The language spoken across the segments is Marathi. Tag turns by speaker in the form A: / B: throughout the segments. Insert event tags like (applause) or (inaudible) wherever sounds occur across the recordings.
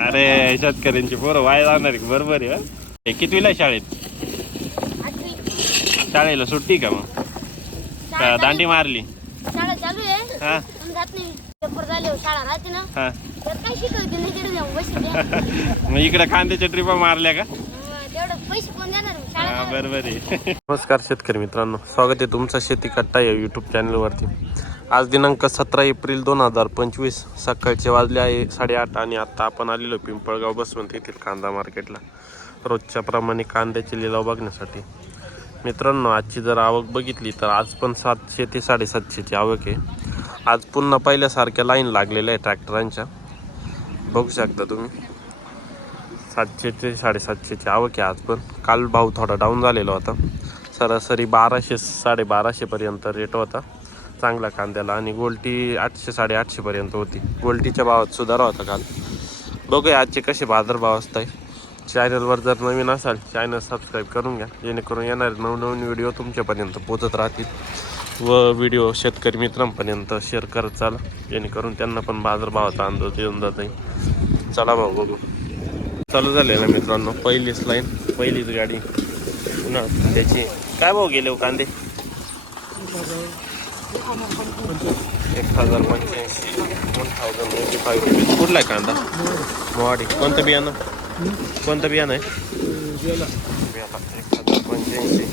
A: अरे शेतकऱ्यांची पोरं वाया जाणार आहे, बरोबर आहे हं? हे कितवीला आहे शाळेत शाळेला सुट्टी का मग? का दांडी मारली.
B: चालू- शाळा चालू आहे.
A: हा.
B: पण जात नाही. पेपर झाले शाळा राहते ना.
A: हा.
B: तर काय शिकवते? नाही तिकडे जाऊन बसले (laughs)
A: मग इकडे कांद्याच्या ट्रिपा मारल्या का?
B: तेवढं पैसे कोण देणार? मग शाळा
A: हा
B: चालू.
A: बरोबर आहे. (laughs) नमस्कार शेतकरी मित्रांनो स्वागत आहे तुमचं शेती कट्टा या यूट्यूब चॅनलवरती आज दिनांक सतरा एप्रिल दोन हजार पंचवीस. सकाळचे वाजले आहे साडेआठ आणि आत्ता आपण आलेलो पिंपळगाव बसवंत येथील कांदा मार्केटला. रोजच्या प्रमाणे कांद्याचे लिलाव बघण्यासाठी. मित्रांनो आजची जर आवक बघितली तर आज पण सातशे ते साडेसातशेची आवक आहे. आज पुन्हा पहिल्यासारख्या लाईन लागलेल्या आहे ट्रॅक्टरांच्या. बघू शकता तुम्ही. सातशे ते साडेसातशेची आवक आहे आज पण. काल भाव थोडा डाऊन झालेला होता. सरासरी बाराशे साडेबाराशेपर्यंत रेट होता. चांगला कांद्याला आणि गोल्टी आठशे साडेआठशेपर्यंत होती. गोल्टीच्या भावात सुधार होता काल. बघूया आजचे कसे बाजारभाव असत आहे चॅनलवर जर नवीन असाल चॅनल सबस्क्राईब करून घ्या. जेणेकरून येणारे नवनवीन व्हिडिओ तुमच्यापर्यंत पोचत राहतील. व व्हिडिओ शेतकरी मित्रांपर्यंत शेअर करत चाला. जेणेकरून त्यांना पण बाजारभावाचा अंदाज येऊन जात आहे चला भाऊ बघू. चालू झाले ना मित्रांनो पहिलीच लाईन पहिलीच गाडी. पुन्हा त्याची. काय भाऊ गेले हो कांदे? एक हजार पंच्याऐंशी one thousand twenty five rupees कुठला आहे कांदा? मोवाडी. कोणतं बियाणं? कोणतं बियाणं आहे? एक हजार पंच्याऐंशी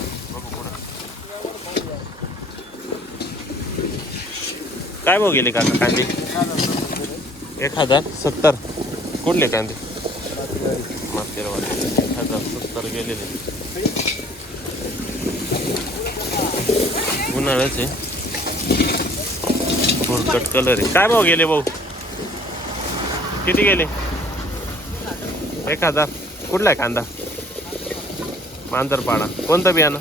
A: काय भाऊ गेले काका कांदे? एक हजार सत्तर. कुठले कांदे? मातेरवाले एक हजार सत्तर गेलेले. उन्हाळ्याचे. भुरकट कलर आहे. काय भाऊ गेले भाऊ? किती गेले? एक हजार. कुठला आहे कांदा? मांजरपाडा. कोणतं बियाणं?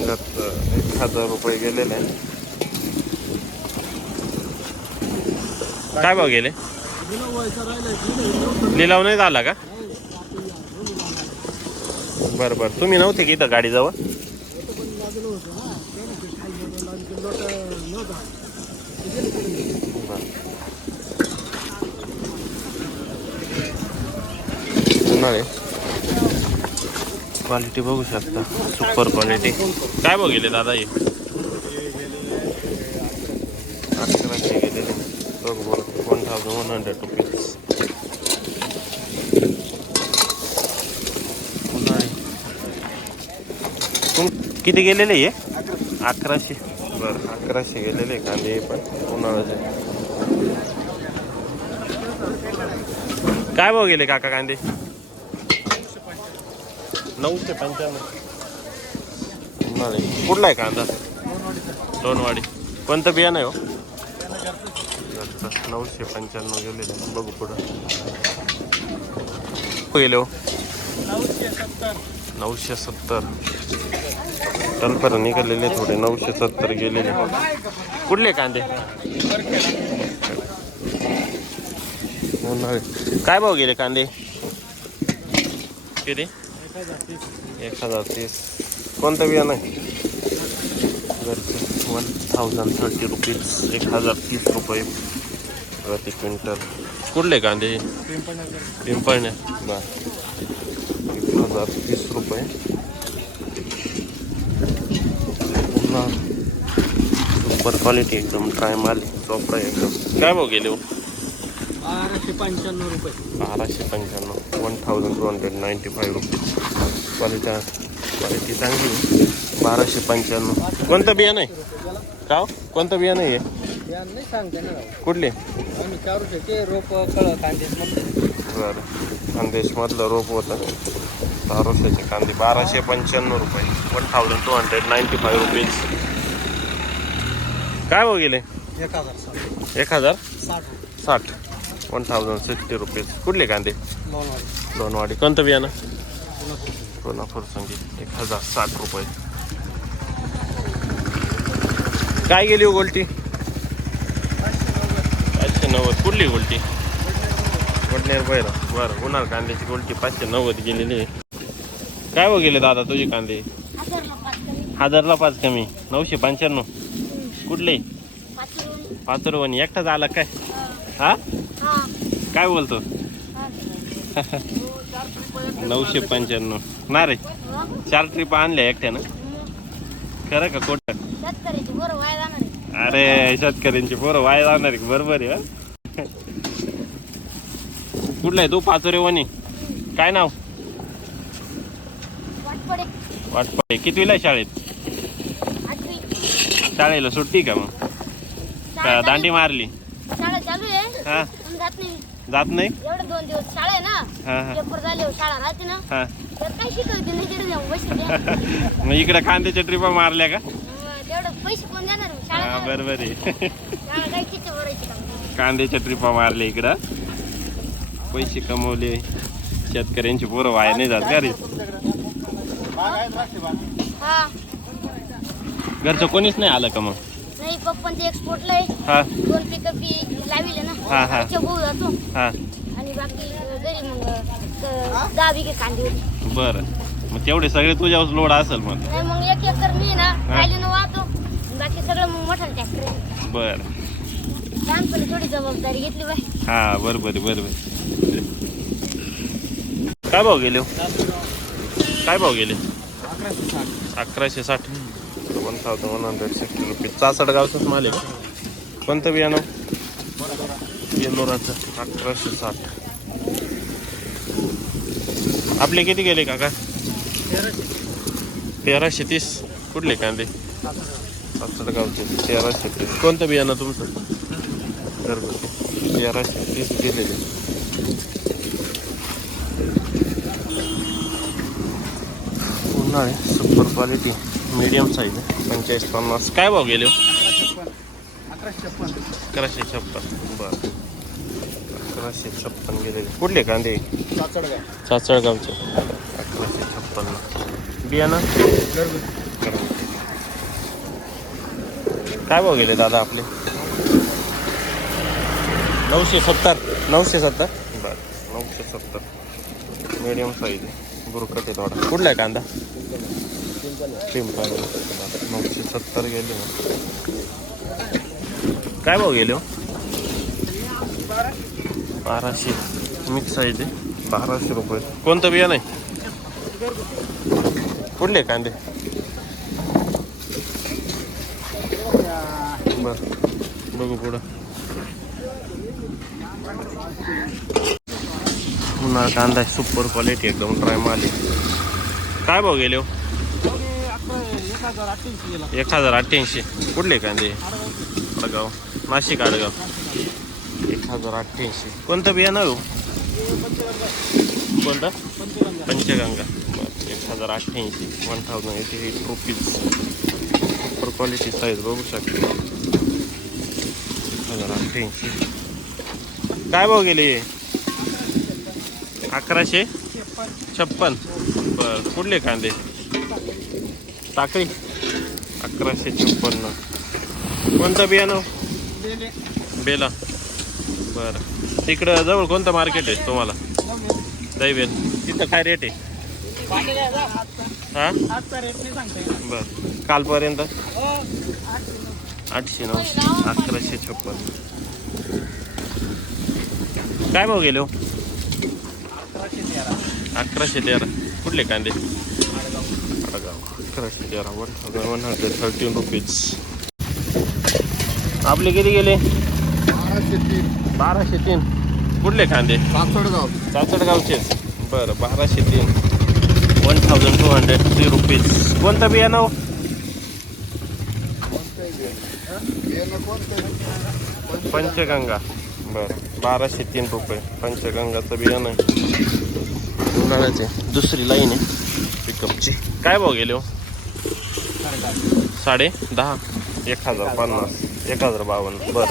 A: एक हजार रुपये गेलेले आहे. काय भाव गेले? लिलाव नाही झाला का? बरं बरं. तुम्ही नव्हते की इथं गाडीजवळ बरं. उन्हाळे क्वालिटी बघू शकता. सुपर क्वालिटी काय बघ गेले दादा हे? अकराशे गेलेले. बघ बरं one thousand one hundred rupees किती गेलेले हे? अकराशे. बरं अकराशे गेलेले कांदे पण उन्हाळ्याचे. काय भाव गेले काका कांदे? नऊशे पंच्याण्णव. उन्हाळे कुठला आहे कांदा? दोनवाडी कोणतं बियाणं आहे हो? घरचं. नऊशे पंच्याण्णव गेलेले बघू पुढं. कुठं गेले हो? नऊशे सत्तर. टनपर निघालेले थोडे नऊशे सत्तर गेलेले. कुठले कांदे? काय भाव गेले कांदे? किती? एक हजार तीस कोणतं बियाणं घरचं वन थाउजंड थर्टी रुपीज एक हजार तीस रुपये. प्रति क्विंटल. कुठले कांदे? पिंपळण्या बर. एक हजार तीस रुपये. पुन्हा सुपर क्वालिटी एकदम ट्राय माल चोपडा एकदम. काय भाव गेले हो?
C: बाराशे पंच्याण्णव रुपये.
A: बाराशे पंच्याण्णव. One thousand two hundred ninety five rupees quality quality चांगली. बाराशे पंच्याण्णव. कोणतं बियाणं आहे? का हो? कोणतं बियाणं आहे हे?
C: राव.
A: कुठले?
C: रोप
A: बरं. खानदेशमधलं रोप होतं. बाराशेचे कांदे. बाराशे पंच्याण्णव रुपये. One thousand two hundred ninety five rupees काय भाव गेले?
C: एक हजार
A: एक हजार?
C: साठ.
A: साठ. वन थाउजंड सिक्स्टी रुपीज कुठले कांदे
C: लोणवाडी
A: कोणतं बियाणं? कोल्हापूर संगीत. एक हजार साठ रुपये. काय गेली हो गोल्टी? पाचशे नव्वद. कुठली गोल्टी? वडनेर बैर बरं उन्हाळ कांद्याची गोल्टी पाचशे नव्वद गेलेली आहे. काय हो गेले दादा तुझे कांदे?
B: हजारला पाच कमी.
A: नऊशे पंच्याण्णव. कुठले? पाचोरवणी. एकटाच आला काय? हा? काय बोलतो. नऊशे पंच्याण्णव. ना रे. चार ट्रिप आणल्या एकट्यानं. खरं का
B: आहे.
A: अरे शेतकऱ्यांची पोरं वाया जाणार बरोबर आहे हं? कुठला आहे तू? पाचोरे वणी? काय नाव?
B: वाटपडे.
A: कितवीला शाळेत? शाळेला सुट्टी का मग? दांडी मारली? हा.
B: जात नाही? एवढे दोन दिवस शाळा आहे ना?
A: हा
B: पेपर झाले शाळा राहते ना?
A: हा.
B: तर काय शिकवते? नाही तिकडे जाऊन बसते (laughs)
A: मग इकडे कांद्याच्या ट्रिपा मारल्या का?
B: तेवढं पैसे कोण देणार मग? शाळा
A: हा
B: चालू.
A: बरोबर आहे.
B: शाळा काय किती भरायची का?
A: कांद्याच्या ट्रिपा मारल्या इकडं. पैसे कमवले. शेतकऱ्यांची पोरं वाया नाही जात का रे
B: हा.
A: घरचं कोणीच नाही आलं का मग?
B: नाही पप्पांचे एक्सपोर्टला आहे
A: हा.
B: दोन पिकअप लाविले ना?
A: हा, हा.
B: जातो.
A: हा.
B: आणि बाकी घरी मग दहा बिघे कांदे होते.
A: बरं. मग तेवढे सगळे तुझ्यावर लोड असेल मग.
B: नाही मग एक एकर मी ना वाहतो. बाकी सगळं मग मोठा ट्रॅक्टर आहे.
A: बरं.
B: लहानपणी थोडी जबाबदारी घेतली बाय
A: हा बरोबर आहे, बरोबर आहे. काय भाव गेले हो? काय भाव गेले?
C: अकराशे साठ.
A: अकराशे साठ. One thousand one hundred sixty rupees. चासड गावचंच माल आहे. का कोणतं बियाणं? येलोराचं अकराशे साठ. आपले किती गेले काका? तेराशे तीस. कुठले कांदे? गावचे. तेराशे तीस. कोणतं बियाणं तुमचं? घरगुती. तेराशे तीस गेलेले. उन्हाळे सुपर क्वालिटी मीडियम साईज आहे. पंचेचाळीस पन्नास. काय भाव गेले हो?
C: अकराशे छप्पन.
A: अकराशे छप्पन. बरं. अकराशे छप्पन गेलेले. कुठले कांदे? चाचळगावचे अकराशे छप्पन्न बियाणं? काय भाव गेले दादा आपले? नऊशे सत्तर. नऊशे सत्तर? बरं नऊशे सत्तर. मीडियम साईज बुरकट आहे थोडा. कुठला आहे कांदा? पिंपळ नऊशे सत्तर गेले. ना काय भाव गेले हो? बाराशे मिक्स आहे बाराशे रुपये. कोणतं बियाणं आहे कुठले कांदे? बर. बघू पुढं. पुन्हा कांदा आहे सुपर क्वालिटी एकदम ड्राय माल आहे. काय भाव गेले हो?
C: एक हजार अठ्ठ्याऐंशी.
A: कुठले कांदे? आडगाव. नाशिक आडगाव. हजार अठ्ठ्याऐंशी. कोणतं बियाणं हो? कोणतं? पंचगंगा. बरं एक हजार अठ्ठ्याऐंशी. One thousand eighty eight rupees super quality size बघू शकता. एक हजार अठ्ठ्याऐंशी. काय भाव गेले? हे? अकराशे? छप्पन. बरं कुठले कांदे? टाकळी. अकराशे छप्पन्न कोणतं बियाणं बेला. बरं. तिकडं जवळ कोणतं मार्केट आहे तुम्हाला? दैवेल तिथं काय रेट आहे? हां? बरं. कालपर्यंत? आठशे नऊशे. अकराशे छप्पन. काय भाव गेले हो?
C: अकराशे तेरा.
A: कुठले कांदे? अकराशे तेरा. One thousand one hundred thirteen rupees आपले किती गेले?
C: बाराशे तीन.
A: कुठले कांदे
C: सासडगाव
A: चाचडगावचेच बरं बाराशे तीन. One thousand two hundred three rupees कोणतं बियाणं हो? पंचगंगा. बरं बाराशे तीन रुपये. पंचगंगाचं बियाणं उन्हाळ्याचे. दुसरी लाईन आहे. पिकअपची. काय भाव गेले हो? साडे दहा. एक हजार पन्नास. एक हजार बावन्न बरं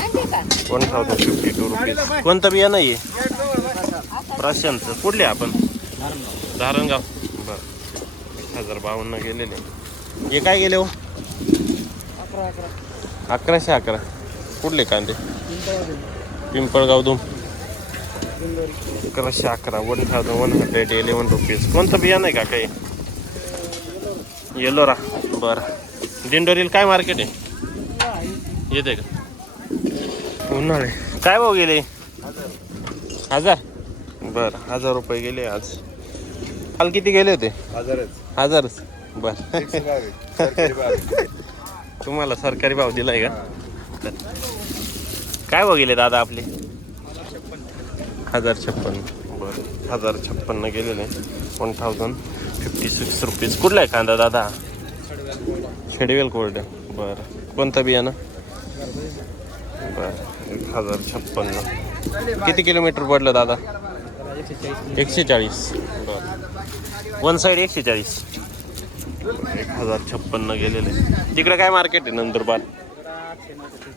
A: one thousand fifty two rupees कोणतं बियाणं आहे? प्रशांत कुठले आपण? धारणगाव. बरं. एक हजार बावन्न गेलेले. हे काय गेले हो?
C: अकरा अकरा
A: अकराशे अकरा. कुठले कांदे? पिंपळगाव दोन अकराशे अकरा. One thousand one hundred eleven rupees. कोणतं बियाणं आहे का काही? येलोरा बरं. दिंडोरीला काय मार्केट आहे? येते का? उन्हाळे काय भाव गेले? हजार. बर हजार रुपये गेले आज. काल किती गेले होते?
C: हजारच.
A: हजारच. बर. तुम्हाला सरकारी भाव दिलाय का? काय भाव गेले दादा आपले? हजार छप्पन्न बर. हजार छप्पन्न गेलेले. One thousand fifty six rupees कुठला आहे कांदा दादा? शेडवेल कोल्ड बरं. कोणतं बियाणं? बरं एक हजार छप्पन्न किती किलोमीटर पडलं दादा? एकशे चाळीस बरं. वन साईड एकशे चाळीस एक हजार छप्पन्न गेलेले. तिकडे काय मार्केट आहे नंदुरबार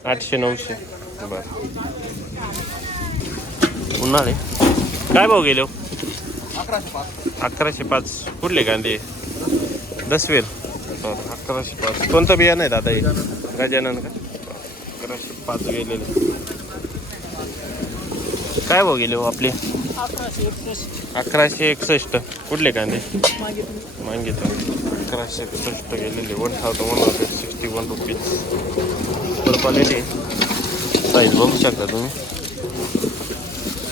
A: आठशे नऊशे. बरं. उन्हाळे. काय भाव गेले हो?
C: अकराशे पाच.
A: कुठले कांदे? दसवेल. अकराशे पाच. कोणतं बियाणं आहे दादा हे? गजानन का? पाच गेलेले. काय भाव गेले हो आपले? अकराशे एकसष्ट. कुठले कांदे? मागितलं अकराशे एकसष्ट गेलेले. One thousand one hundred sixty one rupees super quality size बघू शकता तुम्ही.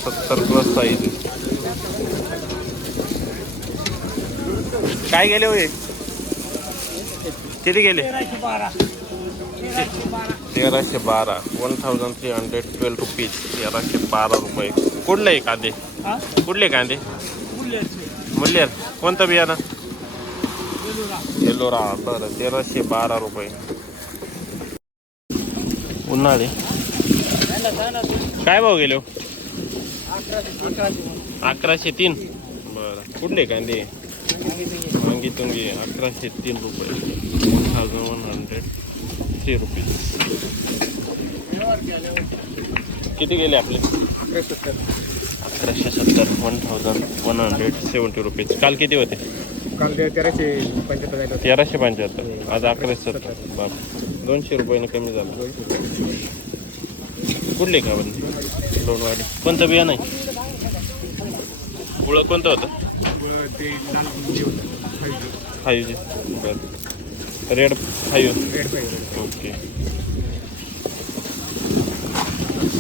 A: सत्तर प्लस साईज काय गेले होय किती गेले? तेराशे बारा one thousand three hundred twelve rupees तेराशे बारा रुपये. कुठले आहे कांदे? कुठले कांदे? मुल्यर कोणतं बियाणं? एलोरा बरं तेराशे बारा रुपये. उन्हाळे. काय भाव गेले हो? अकराशे तीन. बरं. कुठले कांदे? मागितून घे अकराशे तीन रुपये. One thousand one hundred three rupees किती गेले आपले? अकराशे सत्तर. One thousand one hundred seventy rupees काल किती होते?
C: काल तेराशे पंच्याहत्तर झालं
A: तेराशे पंच्याहत्तर. आज अकराशे सत्तर. बाप. दोनशे रुपयानं कमी झालं. कुठले का बंद लोणवाडी. कोणतं बिया नाही? पुळं कोणतं होतं?
C: ते लाल
A: फाईव्ह जी. बरं. Red five.
C: रेड पाहिजे
A: ओके.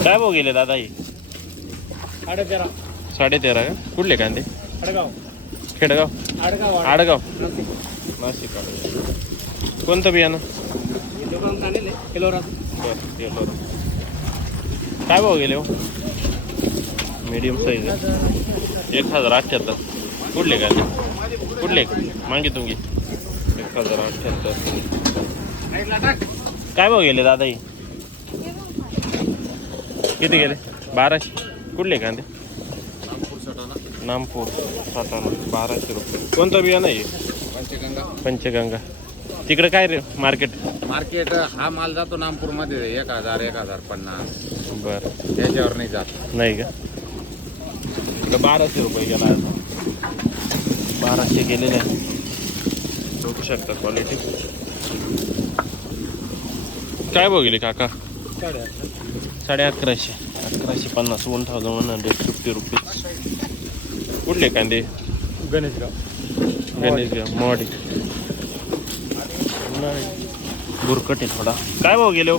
A: काय भाऊ गेले दादा ही
C: साडे तेरा
A: साडे तेरा का? कुठले कांदे? खेडगाव.
C: अडगाव
A: आडगाव.
C: नाशिक.
A: आडगाव कोणतं बियाणं?
C: दुकान चालेल किलोरा
A: बरं गेलो काय भाऊ गेले हो? मीडियम साईज एक हजार. अठ्ठ्याहत्तर कुठले कांदे? कुठले? मागे तुम्ही एक हजार अठ्ठ्याहत्तर काय भाऊ गेले दादा ही? किती गेले? बाराशे. कुठले कांदे? नामपूर सातारा. बाराशे रुपये. कोणतं बियाणं आहे
C: पंचगंगा.
A: पंचगंगा. तिकडे काय रे मार्केट?
C: मार्केट हा माल जातो नागपूरमध्ये एक हजार एक हजार पन्नास.
A: बरं.
C: त्याच्यावर नाही जात.
A: नाही का? बाराशे रुपये गेला बाराशे गेलेले आहे बघू शकता क्वालिटी काय बघितले काका? साडे अकराशे. अकराशे पन्नास one thousand one hundred fifty rupees कुठले कांदे?
C: गणेशगाव.
A: गणेशगाव मोवाडी. बुरकट आहे थोडा. काय भाव गेले हो?